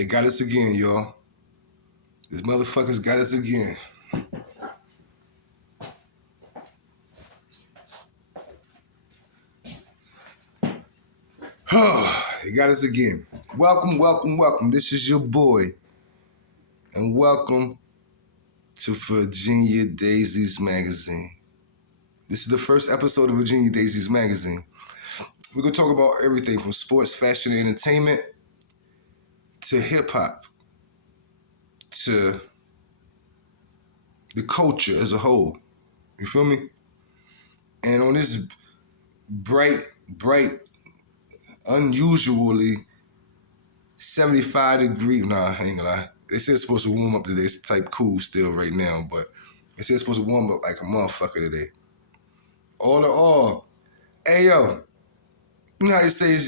They got us again, y'all. These motherfuckers got us again. They got us again. Welcome, welcome, welcome. This is your boy. And welcome to Virginia Daisies Magazine. This is the first episode of Virginia Daisies Magazine. We're going to talk about everything from sports, fashion, and entertainment to hip-hop to the culture as a whole. You feel me? And on this bright, unusually 75-degree, nah, I ain't gonna lie. They said it's supposed to warm up today. It's type cool still right now, but they said it's supposed to warm up like a motherfucker today. All in all, hey yo, you know how they say,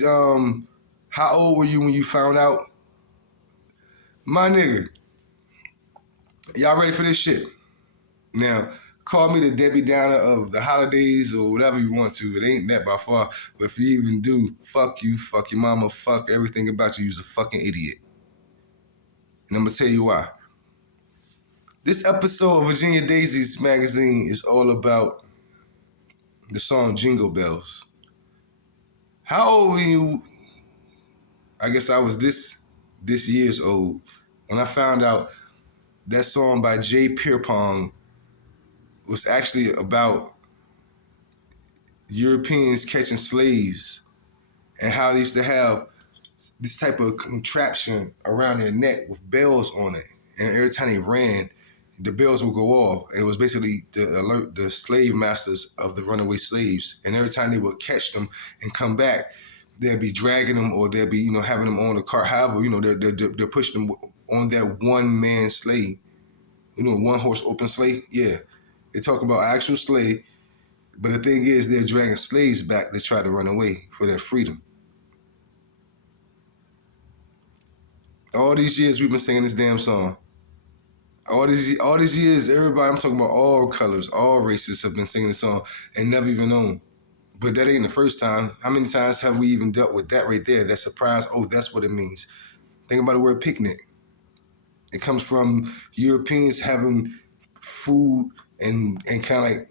how old were you when you found out? My nigga, y'all ready for this shit? Now, call me the Debbie Downer of the holidays or whatever you want to. It ain't that by far. But if you even do, fuck you, fuck your mama, fuck everything about you. You's a fucking idiot. And I'm going to tell you why. This episode of Virginia Daisies Magazine is all about the song Jingle Bells. How old were you? I guess I was this year's old when I found out that song by Jay Pierpont was actually about Europeans catching slaves and how they used to have this type of contraption around their neck with bells on it. And every time they ran, the bells would go off. It was basically to alert the slave masters of the runaway slaves. And every time they would catch them and come back, they'd be dragging them or they'd be, having them on the cart. However, they're pushing them on that one-man sleigh. One-horse open sleigh? Yeah. They talk about actual slave, but the thing is they're dragging slaves back to try to run away for their freedom. All these years we've been singing this damn song. All these years, everybody, I'm talking about all colors, all races have been singing the song and never even known. But that ain't the first time. How many times have we even dealt with that right there? That surprise, oh, that's what it means. Think about the word picnic. It comes from Europeans having food and kind of like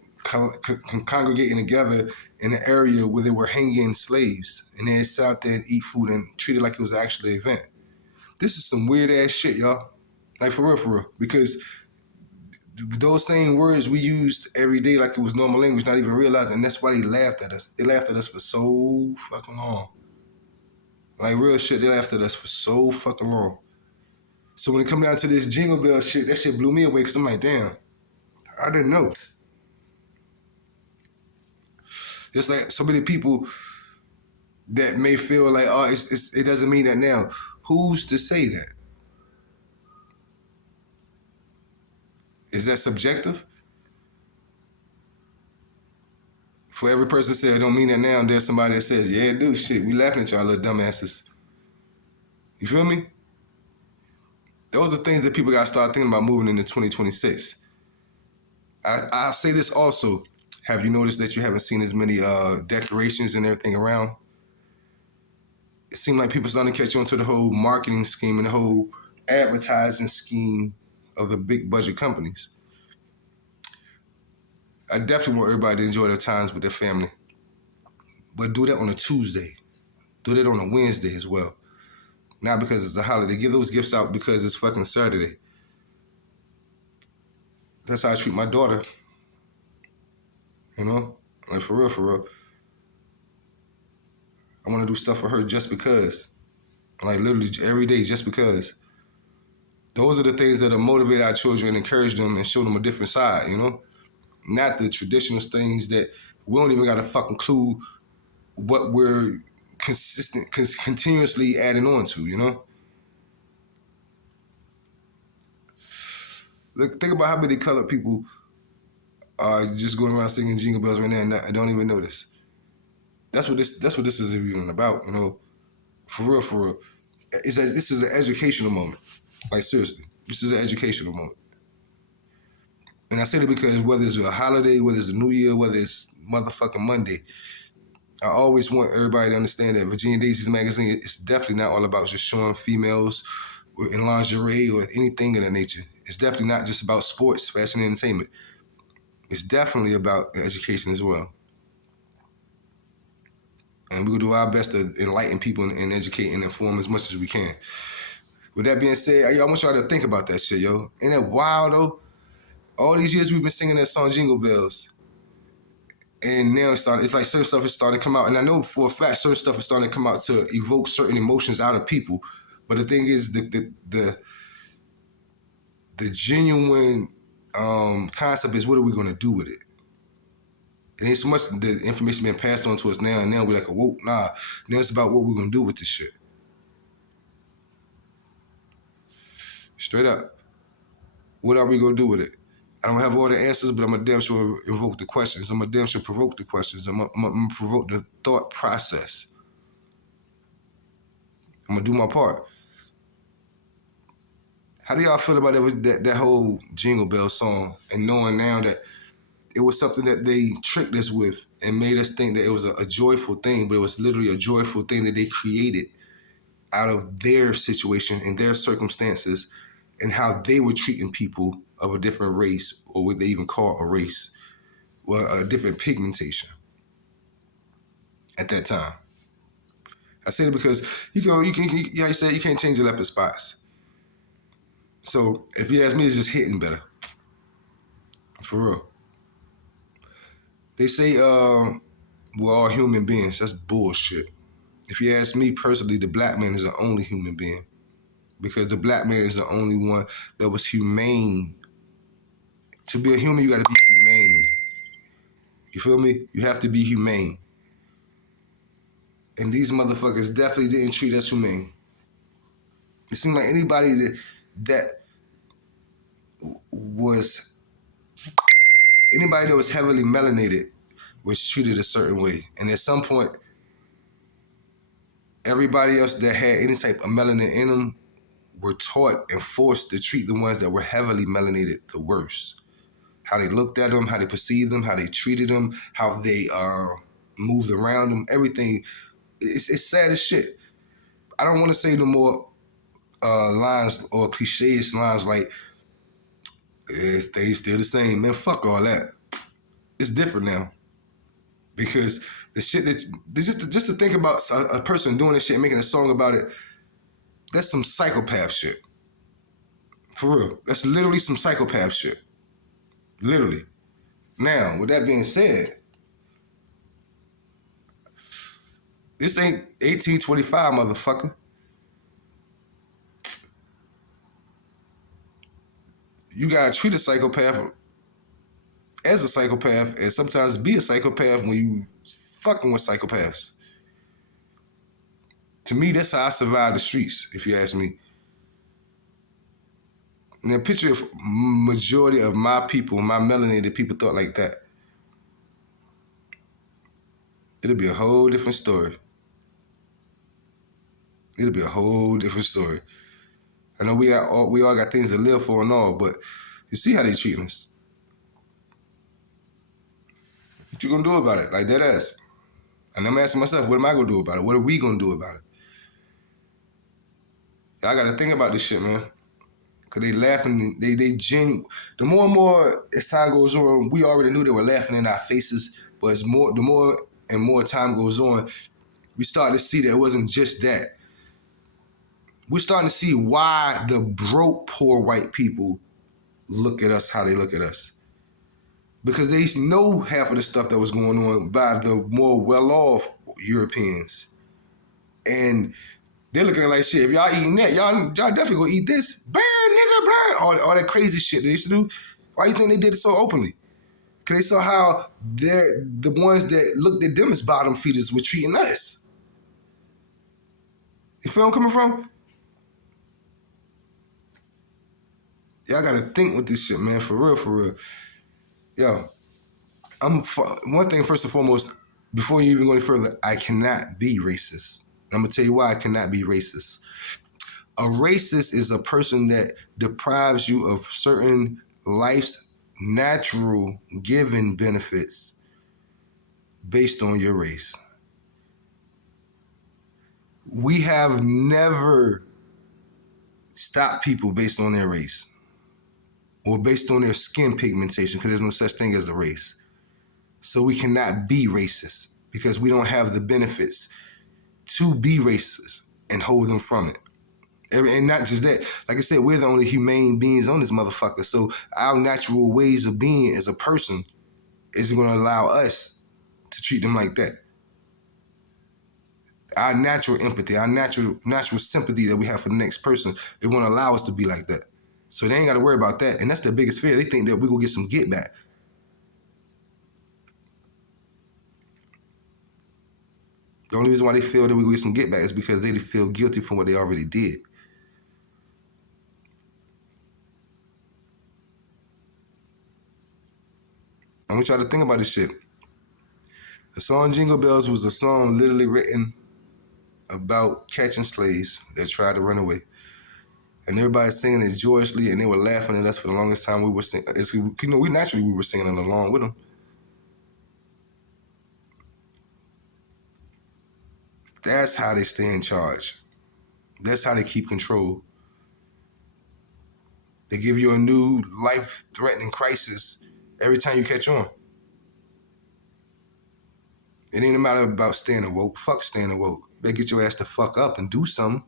congregating together in an area where they were hanging slaves. And they sat out there and eat food and treat it like it was actually an event. This is some weird ass shit, y'all. Like for real. Because those same words we used every day like it was normal language, not even realizing. And that's why they laughed at us. They laughed at us for so fucking long. Like real shit, they laughed at us for so fucking long. So when it come down to this Jingle Bell shit, that shit blew me away because I'm like, damn, I didn't know. It's like so many people that may feel like, oh, it doesn't mean that now. Who's to say that? Is that subjective? For every person say, I don't mean that now, there's somebody that says, yeah, it do, shit. We laughing at y'all little dumbasses. You feel me? Those are things that people got to start thinking about moving into 2026. I say this also. Have you noticed that you haven't seen as many decorations and everything around? It seemed like people starting to catch on to the whole marketing scheme and the whole advertising scheme of the big budget companies. I definitely want everybody to enjoy their times with their family. But do that on a Tuesday. Do that on a Wednesday as well. Not because it's a holiday. Give those gifts out because it's fucking Saturday. That's how I treat my daughter. Like for real. I want to do stuff for her just because. Like literally every day just because. Those are the things that motivate our children and encourage them and show them a different side, Not the traditional things that we don't even got a fucking clue what we're continuously adding on to, Look, think about how many colored people are just going around singing Jingle Bells right now and don't even know this. That's what this is even about, For real. This is an educational moment. Like seriously, this is an educational moment. And I say that because whether it's a holiday, whether it's a New Year, whether it's motherfucking Monday, I always want everybody to understand that Virginia Daisies Magazine is definitely not all about just showing females in lingerie or anything of that nature. It's definitely not just about sports, fashion, and entertainment. It's definitely about education as well. And we'll do our best to enlighten people and educate and inform as much as we can. With that being said, I want y'all to think about that shit, yo. Ain't that wild, though? All these years we've been singing that song, Jingle Bells. And now it's like certain stuff is starting to come out. And I know for a fact certain stuff is starting to come out to evoke certain emotions out of people. But the thing is, the genuine concept is, what are we going to do with it? It ain't so much the information being passed on to us now, and now we're like, whoa, nah. Now it's about what we're going to do with this shit. Straight up. What are we going to do with it? I don't have all the answers, but I'm a damn sure invoke the questions. I'm a damn sure provoke the questions. I'm going to provoke the thought process. I'm going to do my part. How do y'all feel about that whole Jingle Bell song, and knowing now that it was something that they tricked us with and made us think that it was a joyful thing, but it was literally a joyful thing that they created out of their situation and their circumstances and how they were treating people of a different race, or what they even call a race, well, a different pigmentation at that time. I say it because you said you can't change your leopard spots. So if you ask me, it's just hitting better. For real. They say we're all human beings. That's bullshit. If you ask me personally, the black man is the only human being, because the black man is the only one that was humane. To be a human, you got to be humane. You feel me? You have to be humane. And these motherfuckers definitely didn't treat us humane. It seemed like anybody that was heavily melanated was treated a certain way. And at some point, everybody else that had any type of melanin in them were taught and forced to treat the ones that were heavily melanated the worst. How they looked at them, how they perceived them, how they treated them, how they moved around them, everything. It's sad as shit. I don't want to say no more lines or cliches lines like, they still the same. Man, fuck all that. It's different now. Because the shit just to think about a person doing this shit and making a song about it, that's some psychopath shit. For real. That's literally some psychopath shit. Literally. Now, with that being said, this ain't 1825, motherfucker. You gotta treat a psychopath as a psychopath, and sometimes be a psychopath when you fucking with psychopaths. To me, that's how I survived the streets, if you ask me. Now, picture if majority of my people, my melanated people, thought like that. It'll be a whole different story. It'll be a whole different story. I know we all got things to live for and all, but you see how they treating us. What you gonna do about it? Like, dead ass. And I'm asking myself, what am I gonna do about it? What are we gonna do about it? I gotta think about this shit, man. Cause they laughing, they genuine. The more and more as time goes on, we already knew they were laughing in our faces, but the more and more time goes on, we start to see that it wasn't just that. We're starting to see why the broke, poor white people look at us how they look at us. Because they know half of the stuff that was going on by the more well-off Europeans. And they're looking at it like, shit, if y'all eating that, y'all definitely gonna eat this. Burn, nigga, burn. All that crazy shit they used to do. Why you think they did it so openly? Because they saw how the ones that looked at them as bottom feeders were treating us. You feel where I'm coming from? Y'all gotta think with this shit, man. For real, for real. Yo, one thing first and foremost, before you even go any further, I cannot be racist. I'm gonna tell you why I cannot be racist. A racist is a person that deprives you of certain life's natural given benefits based on your race. We have never stop people based on their race or based on their skin pigmentation, because there's no such thing as a race. So we cannot be racist because we don't have the benefits to be racist and hold them from it. And not just that, like I said, we're the only humane beings on this motherfucker. So our natural ways of being as a person isn't going to allow us to treat them like that. Our natural empathy, our natural sympathy that we have for the next person, it won't allow us to be like that. So they ain't got to worry about that. And that's their biggest fear. They think that we will get some get back. The only reason why they feel that we will get some get back is because they feel guilty for what they already did. I want y'all to think about this shit. The song Jingle Bells was a song literally written about catching slaves that tried to run away. And everybody's singing it joyously, and they were laughing at us for the longest time. We were singing, we were singing along with them. That's how they stay in charge. That's how they keep control. They give you a new life-threatening crisis every time you catch on. It ain't a matter about staying awoke. Fuck staying awoke. Better get your ass the fuck up and do something.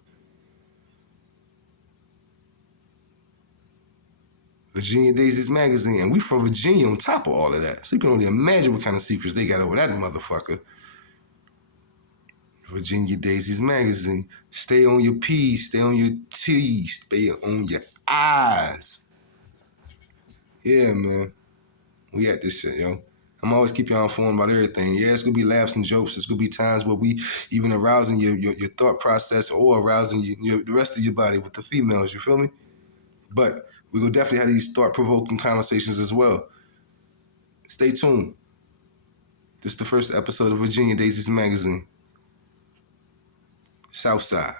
Virginia Daisies magazine, and we from Virginia on top of all of that. So you can only imagine what kind of secrets they got over that motherfucker. Virginia Daisies magazine. Stay on your P's, stay on your T's, stay on your I's. Yeah, man. We at this shit, yo. I'm always keep y'all informed about everything. Yeah, it's gonna be laughs and jokes. It's gonna be times where we even arousing your thought process or arousing the rest of your body with the females, you feel me? But we will definitely have these thought-provoking conversations as well. Stay tuned. This is the first episode of Virginia Daisies magazine. Southside.